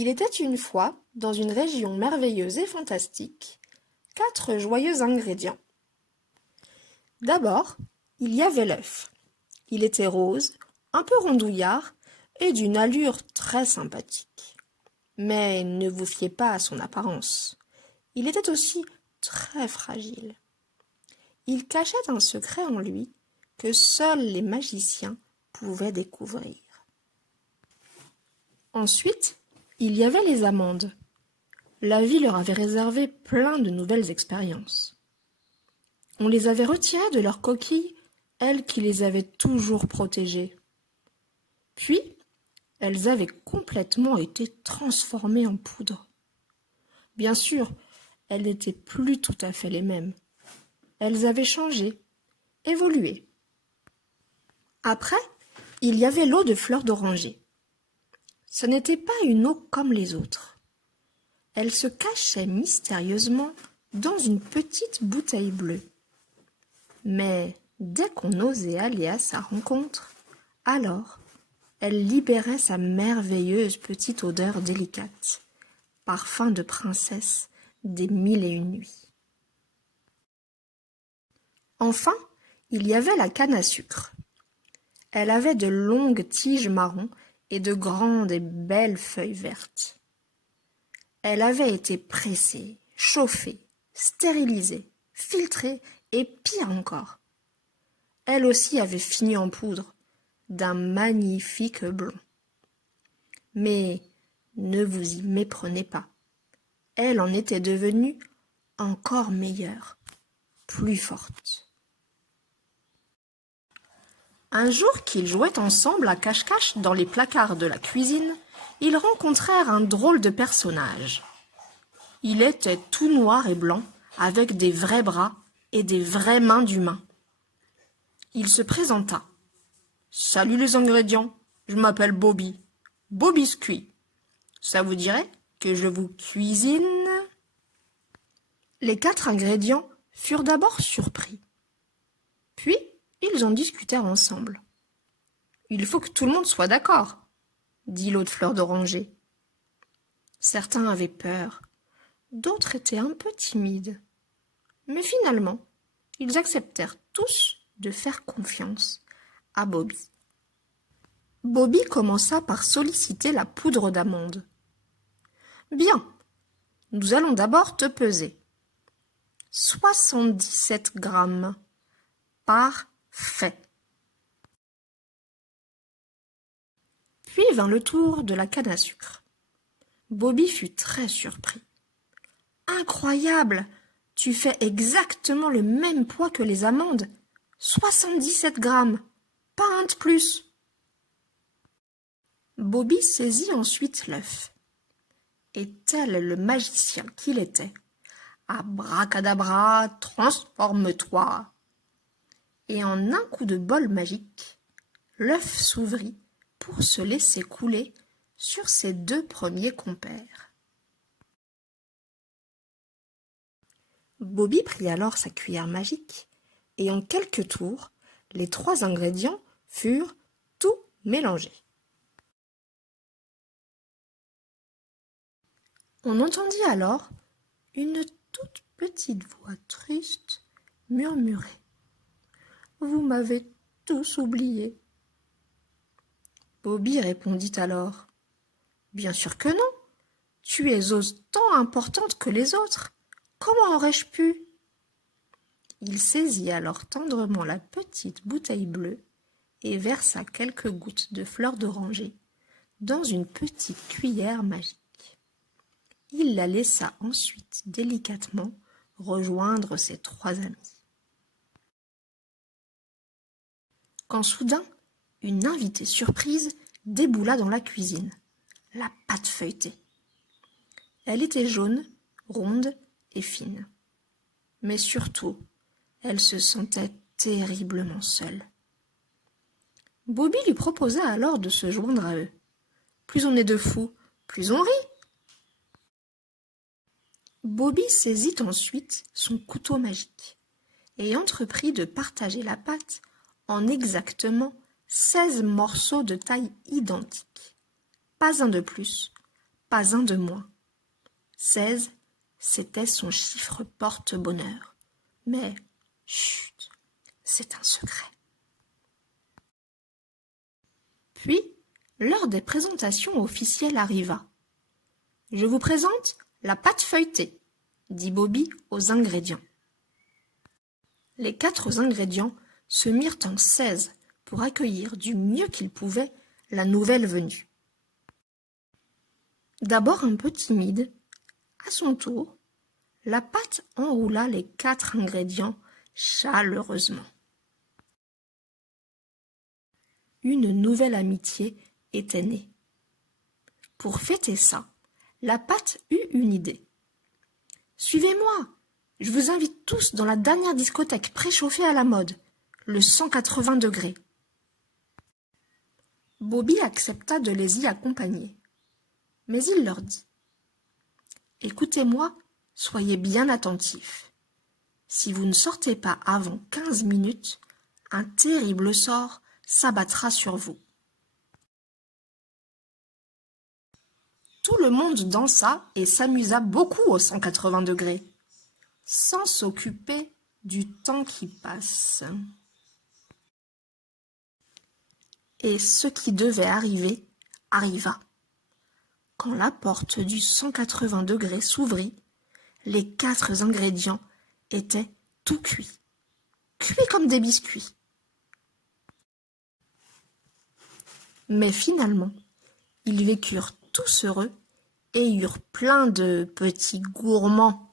Il était une fois, dans une région merveilleuse et fantastique, 4 joyeux ingrédients. D'abord, il y avait l'œuf. Il était rose, un peu rondouillard et d'une allure très sympathique. Mais ne vous fiez pas à son apparence. Il était aussi très fragile. Il cachait un secret en lui que seuls les magiciens pouvaient découvrir. Ensuite, il y avait les amandes. La vie leur avait réservé plein de nouvelles expériences. On les avait retirées de leurs coquilles, elles qui les avaient toujours protégées. Puis, elles avaient complètement été transformées en poudre. Bien sûr, elles n'étaient plus tout à fait les mêmes. Elles avaient changé, évolué. Après, il y avait l'eau de fleur d'oranger. Ce n'était pas une eau comme les autres. Elle se cachait mystérieusement dans une petite bouteille bleue. Mais dès qu'on osait aller à sa rencontre, alors elle libérait sa merveilleuse petite odeur délicate, parfum de princesse des 1001 nuits. Enfin, il y avait la canne à sucre. Elle avait de longues tiges marron et de grandes et belles feuilles vertes. Elle avait été pressée, chauffée, stérilisée, filtrée et pire encore. Elle aussi avait fini en poudre, d'un magnifique blond. Mais ne vous y méprenez pas. Elle en était devenue encore meilleure, plus forte. Un jour qu'ils jouaient ensemble à cache-cache dans les placards de la cuisine, ils rencontrèrent un drôle de personnage. Il était tout noir et blanc, avec des vrais bras et des vraies mains d'humain. Il se présenta. « Salut les ingrédients, je m'appelle Bobby. Bobiscuit. Ça vous dirait que je vous cuisine ?» Les 4 ingrédients furent d'abord surpris. Puis, ils en discutèrent ensemble. « Il faut que tout le monde soit d'accord, » dit l'eau de fleur d'oranger. Certains avaient peur, d'autres étaient un peu timides. Mais finalement, ils acceptèrent tous de faire confiance à Bobby. Bobby commença par solliciter la poudre d'amande. « Bien, nous allons d'abord te peser. 77 grammes. Parfait. » Puis vint le tour de la canne à sucre. Bobby fut très surpris. « Incroyable! Tu fais exactement le même poids que les amandes. 77 grammes. Pas un de plus. » Bobby saisit ensuite l'œuf. Et tel le magicien qu'il était, abracadabra, transforme-toi. Et en un coup de bol magique, l'œuf s'ouvrit pour se laisser couler sur ses 2 premiers compères. Bobby prit alors sa cuillère magique, et en quelques tours, les 3 ingrédients furent tout mélangés. On entendit alors une toute petite voix triste murmurer. « Vous m'avez tous oublié. » Bobby répondit alors. « Bien sûr que non. Tu es autant importante que les autres. Comment aurais-je pu ?» Il saisit alors tendrement la petite bouteille bleue et versa quelques gouttes de fleur d'oranger dans une petite cuillère magique. Il la laissa ensuite délicatement rejoindre ses 3 amis. Quand soudain, une invitée surprise déboula dans la cuisine, la pâte feuilletée. Elle était jaune, ronde et fine. Mais surtout, elle se sentait terriblement seule. Bobby lui proposa alors de se joindre à eux. Plus on est de fous, plus on rit. Bobby saisit ensuite son couteau magique et entreprit de partager la pâte en exactement 16 morceaux de taille identique. Pas un de plus, pas un de moins. 16, c'était son chiffre porte-bonheur. Mais, chut, c'est un secret. Puis, l'heure des présentations officielles arriva. « Je vous présente la pâte feuilletée », dit Bobby aux ingrédients. Les 4 ingrédients se mirent en 16 pour accueillir du mieux qu'ils pouvaient la nouvelle venue. D'abord un peu timide, à son tour, la pâte enroula les 4 ingrédients chaleureusement. Une nouvelle amitié était née. Pour fêter ça, la pâte eut une idée. « Suivez-moi, je vous invite tous dans la dernière discothèque préchauffée à la mode, le 180 degrés. » Bobby accepta de les y accompagner. Mais il leur dit « Écoutez-moi, soyez bien attentifs. Si vous ne sortez pas avant 15 minutes, un terrible sort s'abattra sur vous. » Tout le monde dansa et s'amusa beaucoup au 180 degrés, sans s'occuper du temps qui passe. Et ce qui devait arriver, arriva. Quand la porte du 180 degrés s'ouvrit, les 4 ingrédients étaient tout cuits comme des biscuits. Mais finalement, ils vécurent tous heureux et eurent plein de petits gourmands